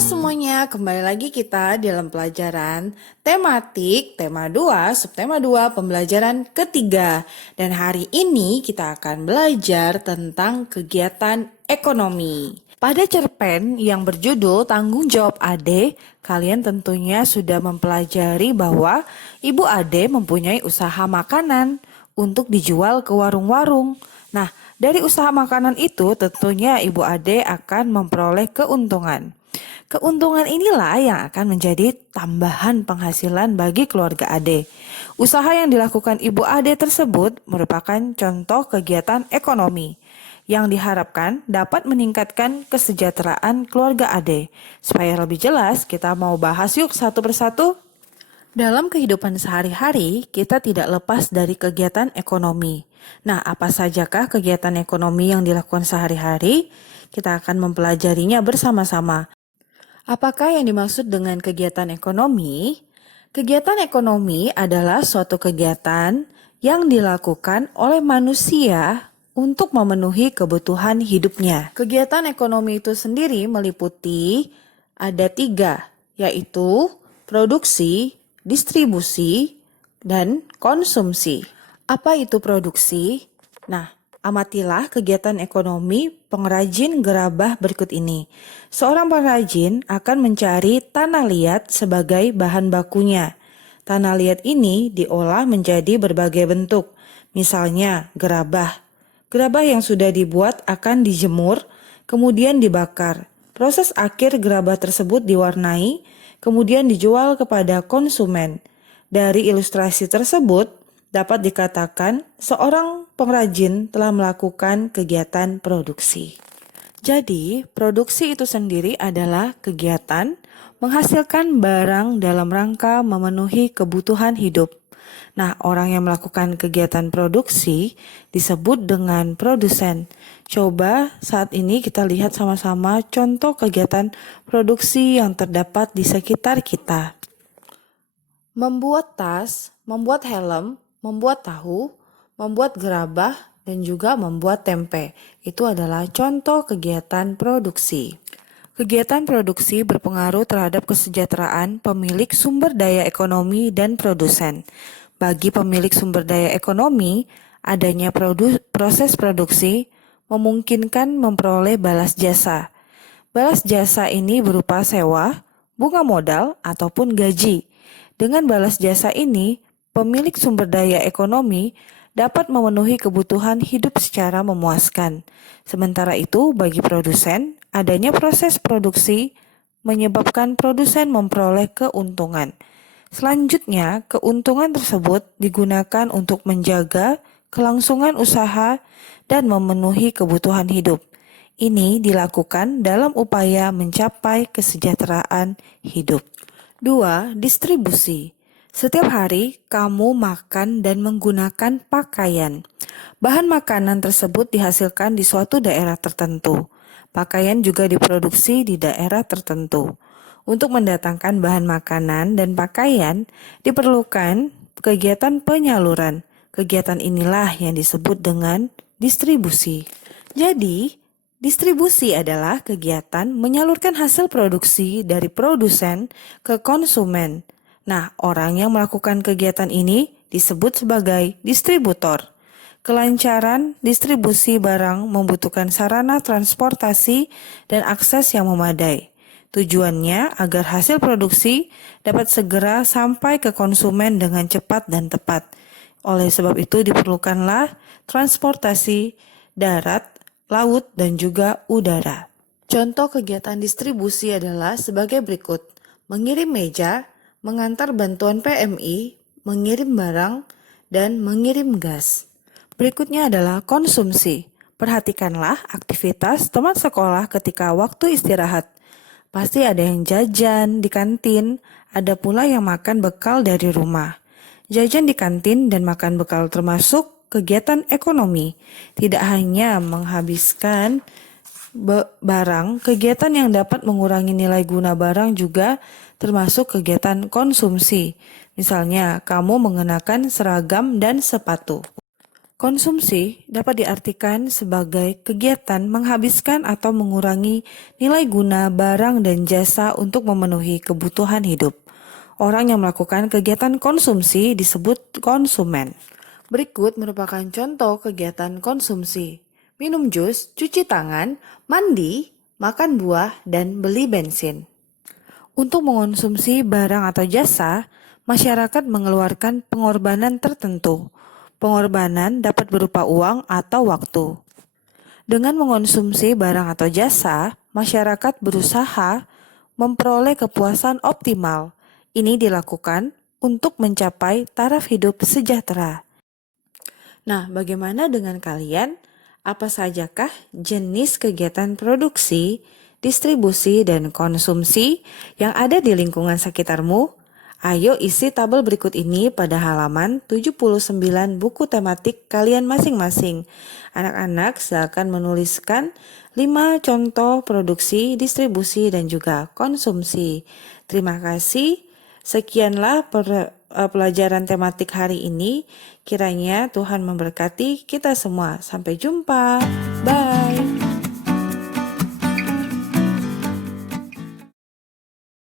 semuanya, kembali lagi kita dalam pelajaran tematik tema 2, subtema 2, pembelajaran ketiga. Dan hari ini kita akan belajar tentang kegiatan ekonomi. Pada cerpen yang berjudul Tanggung Jawab Ade, kalian tentunya sudah mempelajari bahwa Ibu Ade mempunyai usaha makanan untuk dijual ke warung-warung. Nah, dari usaha makanan itu tentunya Ibu Ade akan memperoleh keuntungan. Keuntungan inilah yang akan menjadi tambahan penghasilan bagi keluarga Ade. Usaha yang dilakukan Ibu Ade tersebut merupakan contoh kegiatan ekonomi yang diharapkan dapat meningkatkan kesejahteraan keluarga Ade. Supaya lebih jelas, kita mau bahas yuk satu persatu. Dalam kehidupan sehari-hari, kita tidak lepas dari kegiatan ekonomi. Nah, apa sajakah kegiatan ekonomi yang dilakukan sehari-hari? Kita akan mempelajarinya bersama-sama. Apakah yang dimaksud dengan kegiatan ekonomi? Kegiatan ekonomi adalah suatu kegiatan yang dilakukan oleh manusia untuk memenuhi kebutuhan hidupnya. Kegiatan ekonomi itu sendiri meliputi ada 3, yaitu produksi, distribusi, dan konsumsi. Apa itu produksi? Nah, amatilah kegiatan ekonomi pengrajin gerabah berikut ini. Seorang pengrajin akan mencari tanah liat sebagai bahan bakunya. Tanah liat ini diolah menjadi berbagai bentuk, misalnya gerabah. Gerabah yang sudah dibuat akan dijemur, kemudian dibakar. Proses akhir gerabah tersebut diwarnai, kemudian dijual kepada konsumen. Dari ilustrasi tersebut, dapat dikatakan seorang pengrajin telah melakukan kegiatan produksi. Jadi, produksi itu sendiri adalah kegiatan menghasilkan barang dalam rangka memenuhi kebutuhan hidup. Nah, orang yang melakukan kegiatan produksi disebut dengan produsen. Coba saat ini kita lihat sama-sama contoh kegiatan produksi yang terdapat di sekitar kita. Membuat tas, membuat helm, membuat tahu, membuat gerabah, dan juga membuat tempe. Itu adalah contoh kegiatan produksi. Kegiatan produksi berpengaruh terhadap kesejahteraan pemilik sumber daya ekonomi dan produsen. Bagi pemilik sumber daya ekonomi, adanya proses produksi memungkinkan memperoleh balas jasa. Balas jasa ini berupa sewa, bunga modal, ataupun gaji. Dengan balas jasa ini, pemilik sumber daya ekonomi dapat memenuhi kebutuhan hidup secara memuaskan. Sementara itu, bagi produsen, adanya proses produksi menyebabkan produsen memperoleh keuntungan. Selanjutnya, keuntungan tersebut digunakan untuk menjaga kelangsungan usaha dan memenuhi kebutuhan hidup. Ini dilakukan dalam upaya mencapai kesejahteraan hidup. 2. Distribusi. Setiap hari kamu makan dan menggunakan pakaian. Bahan makanan tersebut dihasilkan di suatu daerah tertentu. Pakaian juga diproduksi di daerah tertentu. Untuk mendatangkan bahan makanan dan pakaian diperlukan kegiatan penyaluran. Kegiatan inilah yang disebut dengan distribusi. Jadi, distribusi adalah kegiatan menyalurkan hasil produksi dari produsen ke konsumen. Nah, orang yang melakukan kegiatan ini disebut sebagai distributor. Kelancaran distribusi barang membutuhkan sarana transportasi dan akses yang memadai. Tujuannya agar hasil produksi dapat segera sampai ke konsumen dengan cepat dan tepat. Oleh sebab itu diperlukanlah transportasi darat, laut, dan juga udara. Contoh kegiatan distribusi adalah sebagai berikut: mengirim meja, mengantar bantuan PMI, mengirim barang, dan mengirim gas. Berikutnya adalah konsumsi. Perhatikanlah aktivitas teman sekolah ketika waktu istirahat. Pasti ada yang jajan di kantin, ada pula yang makan bekal dari rumah. Jajan di kantin dan makan bekal termasuk kegiatan ekonomi. Tidak hanya menghabiskan barang, kegiatan yang dapat mengurangi nilai guna barang juga termasuk kegiatan konsumsi. Misalnya, kamu mengenakan seragam dan sepatu. Konsumsi dapat diartikan sebagai kegiatan menghabiskan atau mengurangi nilai guna barang dan jasa untuk memenuhi kebutuhan hidup. Orang yang melakukan kegiatan konsumsi disebut konsumen. Berikut merupakan contoh kegiatan konsumsi: minum jus, cuci tangan, mandi, makan buah, dan beli bensin. Untuk mengonsumsi barang atau jasa, masyarakat mengeluarkan pengorbanan tertentu. Pengorbanan dapat berupa uang atau waktu. Dengan mengonsumsi barang atau jasa, masyarakat berusaha memperoleh kepuasan optimal. Ini dilakukan untuk mencapai taraf hidup sejahtera. Nah, bagaimana dengan kalian? Apa sajakah jenis kegiatan produksi, distribusi, dan konsumsi yang ada di lingkungan sekitarmu? Ayo isi tabel berikut ini pada halaman 79 buku tematik kalian masing-masing. Anak-anak silakan menuliskan 5 contoh produksi, distribusi, dan juga konsumsi. Terima kasih. Sekianlah pelajaran tematik hari ini. Kiranya Tuhan memberkati kita semua. Sampai jumpa. Bye.